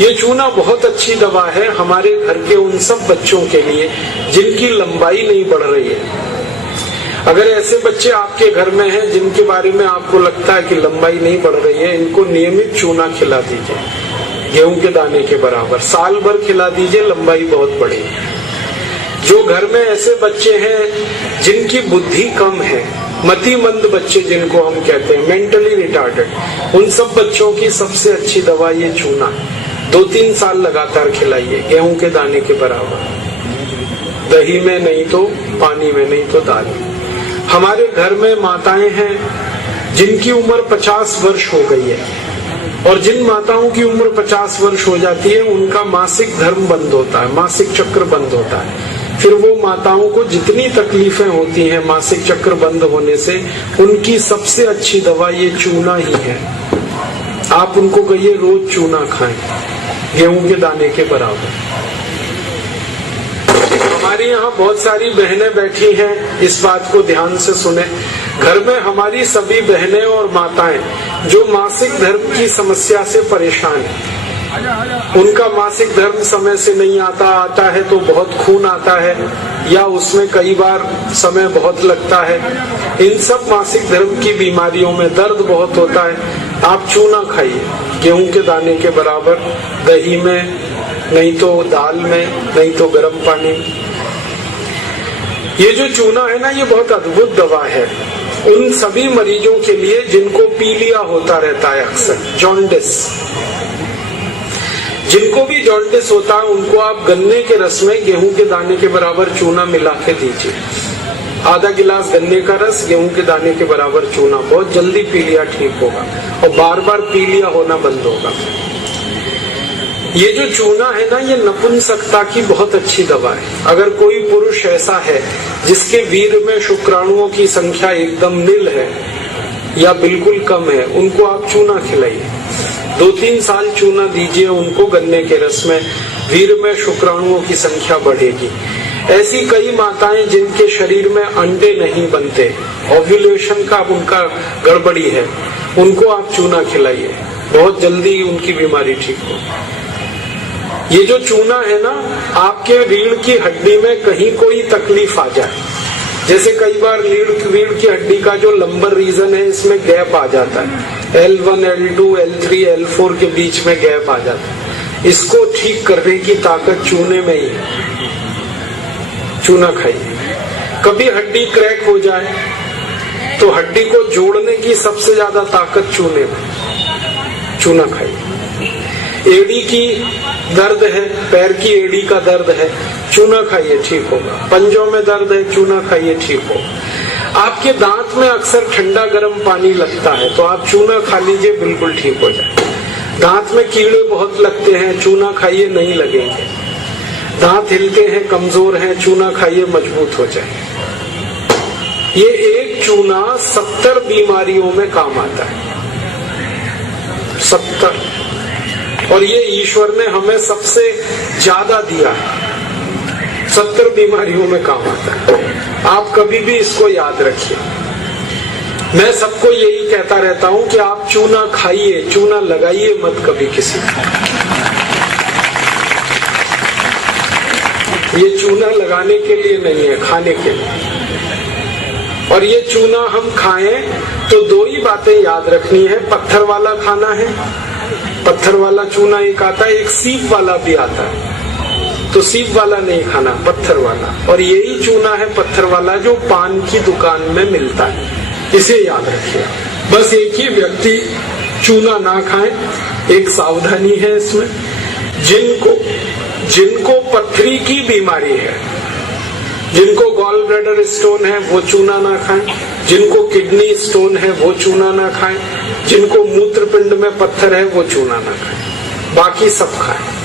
ये चूना बहुत अच्छी दवा है हमारे घर के उन सब बच्चों के लिए जिनकी लंबाई नहीं बढ़ रही है। अगर ऐसे बच्चे आपके घर में हैं जिनके बारे में आपको लगता है कि लंबाई नहीं बढ़ रही है, इनको नियमित चूना खिला दीजिए, गेहूं के दाने के बराबर, साल भर खिला दीजिए, लंबाई बहुत बढ़ेगी। जो घर में ऐसे बच्चे हैं जिनकी बुद्धि कम है, मतिमंद बच्चे जिनको हम कहते हैं, मेंटली रिटार्डेड, उन सब बच्चों की सबसे अच्छी दवा ये चूना। 2-3 साल लगातार खिलाइए, गेहूं के दाने के बराबर, दही में नहीं तो पानी में, नहीं तो दाल में। हमारे घर में माताएं हैं जिनकी उम्र 50 वर्ष हो गई है, और जिन माताओं की उम्र 50 वर्ष हो जाती है उनका मासिक धर्म बंद होता है, मासिक चक्र बंद होता है। फिर वो माताओं को जितनी तकलीफें होती हैं मासिक चक्र बंद होने से, उनकी सबसे अच्छी दवा ये चूना ही है। आप उनको कहिए रोज चूना खाएं, गेहूं के दाने के बराबर। हमारे यहाँ बहुत सारी बहनें बैठी हैं, इस बात को ध्यान से सुने। घर में हमारी सभी बहनें और माताएं जो मासिक धर्म की समस्या से परेशान हैं, उनका मासिक धर्म समय से नहीं आता है तो बहुत खून आता है, या उसमें कई बार समय बहुत लगता है, इन सब मासिक धर्म की बीमारियों में दर्द बहुत होता है। आप चूना खाइए, गेहूं के दाने के बराबर, दही में, नहीं तो दाल में, नहीं तो गर्म पानी। ये जो चूना है ना, ये बहुत अद्भुत दवा है उन सभी मरीजों के लिए जिनको पीलिया होता रहता है, अक्सर जॉन्डिस। जिनको भी जॉन्डिस होता है उनको आप गन्ने के रस में गेहूं के दाने के बराबर चूना मिला के दीजिए। आधा गिलास गन्ने का रस, गेहूं के दाने के बराबर चूना, बहुत जल्दी पीलिया ठीक होगा और बार बार पीलिया होना बंद होगा। ये जो चूना है ना, ये नपुंसकता की बहुत अच्छी दवा है। अगर कोई पुरुष ऐसा है जिसके वीर्य में शुक्राणुओं की संख्या एकदम नील है या बिल्कुल कम है, उनको आप चूना खिलाइए। 2-3 साल चूना दीजिए उनको गन्ने के रस में, वीर्य में शुक्राणुओं की संख्या बढ़ेगी। ऐसी कई माताएं जिनके शरीर में अंडे नहीं बनते, ओव्यूलेशन का उनका गड़बड़ी है, उनको आप चूना खिलाइए, बहुत जल्दी उनकी बीमारी ठीक होगी। ये जो चूना है ना, आपके रीढ़ की हड्डी में कहीं कोई तकलीफ आ जाए, जैसे कई बार रीढ़ की हड्डी का जो लंबर रीजन है इसमें गैप आ जाता है, L1, L2, L3, L4 के बीच में गैप आ जाता है, इसको ठीक करने की ताकत चूने में ही है। चूना खाइए। कभी हड्डी क्रैक हो जाए तो हड्डी को जोड़ने की सबसे ज्यादा ताकत चूने में, चूना खाइए। एड़ी की दर्द है, पैर की एड़ी का दर्द है, चूना खाइए, ठीक होगा। पंजों में दर्द है, चूना खाइए, ठीक होगा। आपके दांत में अक्सर ठंडा गर्म पानी लगता है तो आप चूना खा लीजिए, बिल्कुल ठीक हो जाए। दांत में कीड़े बहुत लगते हैं, चूना खाइए, नहीं लगेंगे। दांत हिलते हैं, कमजोर हैं, चूना खाइए, मजबूत हो जाए। ये एक चूना 70 बीमारियों में काम आता है, 70। और ये ईश्वर ने हमें सबसे ज्यादा दिया है, 70 बीमारियों में काम आता है। आप कभी भी इसको याद रखिए। मैं सबको यही कहता रहता हूं कि आप चूना खाइए, चूना लगाइए मत कभी किसी को। ये चूना लगाने के लिए नहीं है, खाने के लिए। और ये चूना हम खाएं तो 2 ही बातें याद रखनी है। पत्थर वाला खाना है, पत्थर वाला चूना एक आता है, एक सीप वाला भी आता है, तो सीप वाला नहीं खाना, पत्थर वाला। और यही चूना है पत्थर वाला जो पान की दुकान में मिलता है, इसे याद रखिए। बस एक ही व्यक्ति चूना ना खाए, एक सावधानी है इसमें। जिनको पथरी की बीमारी है, जिनको गॉल ब्लैडर स्टोन है, वो चूना ना खाएं। जिनको किडनी स्टोन है वो चूना ना खाएं। जिनको मूत्रपिंड में पत्थर है वो चूना ना खाएं, बाकी सब खाएं।